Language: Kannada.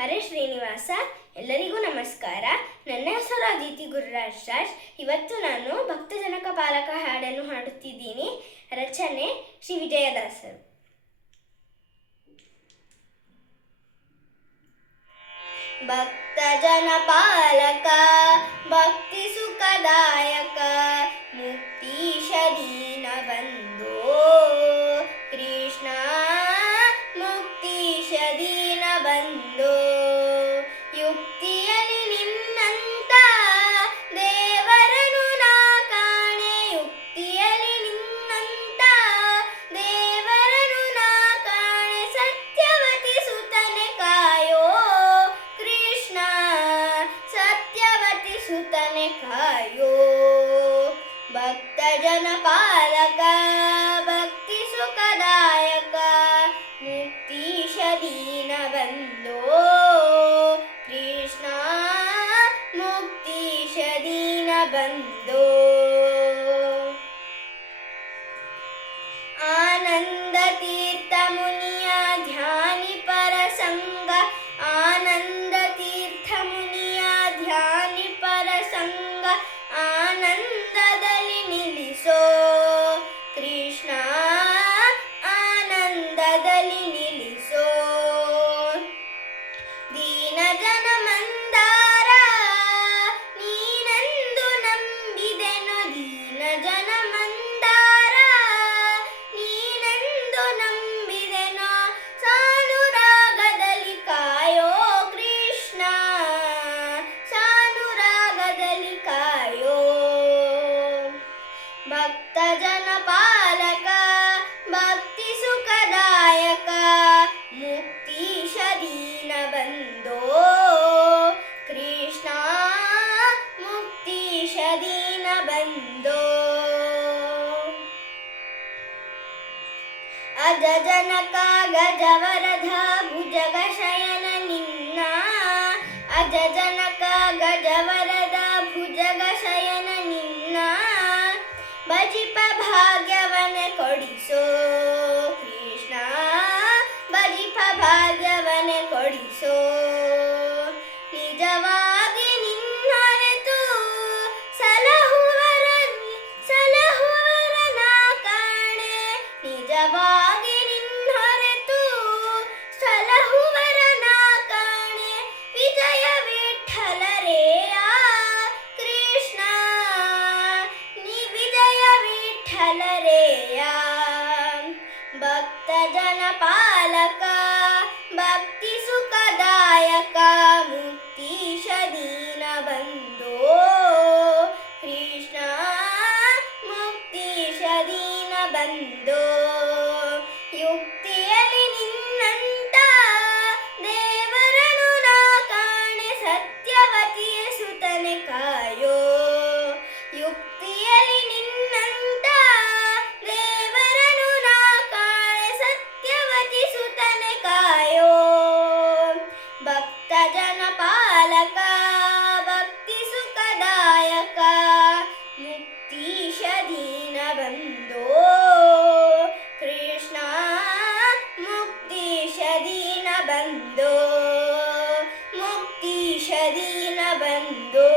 ಹರೇ ಶ್ರೀನಿವಾಸ. ಎಲ್ಲರಿಗೂ ನಮಸ್ಕಾರ. ನನ್ನ ಹೆಸರು ಅದಿತಿ ಗುರುರಾಜ್ ರಾಜ್. ಇವತ್ತು ನಾನು ಭಕ್ತಜನಕ ಪಾಲಕ ಹಾಡನ್ನು ಹಾಡುತ್ತಿದ್ದೀನಿ. ರಚನೆ ಶ್ರೀ ವಿಜಯದಾಸರು. ಭಕ್ತಜನ ಪಾಲಕ ಭಕ್ತಿ ಸುಖದಾಯಕ ಮುಕ್ತೀಶ ದೀನ ಬಂಧೋ ಕೃಷ್ಣ ಮುಕ್ತೀಶ ದೀನ ಬಂಧೋ. ಯುಕ್ತಿಯಲ್ಲಿ ನಿನ್ನಂತ ದೇವರನು ನಾ ಕಾಣೆ, ಯುಕ್ತಿಯಲ್ಲಿ ನಿನ್ನಂತ ದೇವರನು ನಾ ಕಾಣೆ. ಸತ್ಯವತಿ ಸುತನೆ ಕಾಯೋ ಕೃಷ್ಣ, ಸತ್ಯವತಿ ಸುತನೆ ಕಾಯೋ. ಭಕ್ತಜನ ಪಾಲಕ ಭಕ್ತಿ ಸುಖದಾಯಕ ಮುಕ್ತೀಶ ದೀನ ಬಂಧೋ ಕೃಷ್ಣ ಮುಕ್ತೀಶ ದೀನ ಬಂಧೋ. ಆನಂದ ತೀರ್ಥ ಮುನಿಯ ಧ್ಯಾನಿ ಪರಸಂಗ, ಆನಂದ ತೀರ್ಥ ಮುನಿಯ ಧ್ಯಾನಿ ಪರಸಂಗ. ಆನಂದದಲ್ಲಿ ನಿಲ್ಲಿಸೋ ಕೃಷ್ಣ, ಆನಂದದಲ್ಲಿ ನಿಲ್ಲಿಸೋ. ದೀನ ಜನ ಮಂದಾರ ನೀನೆಂದು ನಂಬಿದೆನು, ದೀನ ಜನ ಮಂದಾರ ನೀನೆಂದು ನಂಬಿದೆನು. ಸಾನುರಾಗದಲ್ಲಿ ಕಾಯೋ ಕೃಷ್ಣ, ಸಾನುರಾಗದಲ್ಲಿ ಕಾಯೋ. ಭಕ್ತಜನ ಪಾಲಕ ಭಕ್ತಿ ಸುಖದಾಯಕ ಮುಕ್ತೀಶ ದೀನ ಬಂಧೋ ಕೃಷ್ಣ ಮುಕ್ತೀಶ ದೀನ ಬಂಧೋ. ಅಜ ಜನಕ ಗಜವರಧ ಭುಜಗ ಶಯನ ನಿನ್ನ, ಅಜ ಜನಕ ಗಜವರದ ಭುಜಗ ಶಯನ ನಿನ್ನ. ಭಜಿಪ ಭಾಗ್ಯವನೆ ಕೊಡಿಸೋ ಕೃಷ್ಣ, ಭಜಿಪ ಭಾಗ್ಯವನೆ ಕೊಡಿಸೋ. ನಿಜವಾಗಿ ನಿನ್ನೊರೆತು ಸಲಹುವರ ಸಲಹುವರ ನಾ ಕಾಣೆ, ನಿಜವಾಗಿ ನಿನ್ನೊರೆತು ಸಲಹುವರ ನಾ ಕಾಣೆ. ವಿಜಯ ವಿಠ್ಠಲರೇಯ ಕೃಷ್ಣ, ನೀ ವಿಜಯ ವಿಠ್ಠಲರೇಯ. ಭಕ್ತಜನ ಪಾಲಕ ಭಕ್ತಿ ಸುಖದಾಯಕ ಮುಕ್ತೀಶ ದೀನ ಬಂಧೋ ಕೃಷ್ಣ ಮುಕ್ತೀಶ ದೀನ ಬಂಧೋ. ಯುಕ್ತಿಯಲ್ಲಿ ನಿನ್ನಂತ ದೇವರನು ನಾ ಕಾಣೆ, ಸತ್ಯವತಿಯ ಸುತನೆ ಕಾಯೋ. ಯುಕ್ತಿಯಲ್ಲಿ ನಿನ್ನಂತ ದೇವರನು ನಾ ಕಾಣೆ, ಸತ್ಯವತಿ ಸುತನೆ ಕಾಯೋ. ಭಕ್ತಜನ ಪಾಲಕ ಭಕ್ತಿ ಸುಖದಾಯಕ ಮುಕ್ತೀಶ ದೀನ ಬಂಧೋ ಕೃಷ್ಣ ಮುಕ್ತೀಶ ದೀನ ಬಂಧೋ ಮುಕ್ತೀಶ ದೀನ ಬಂಧೋ.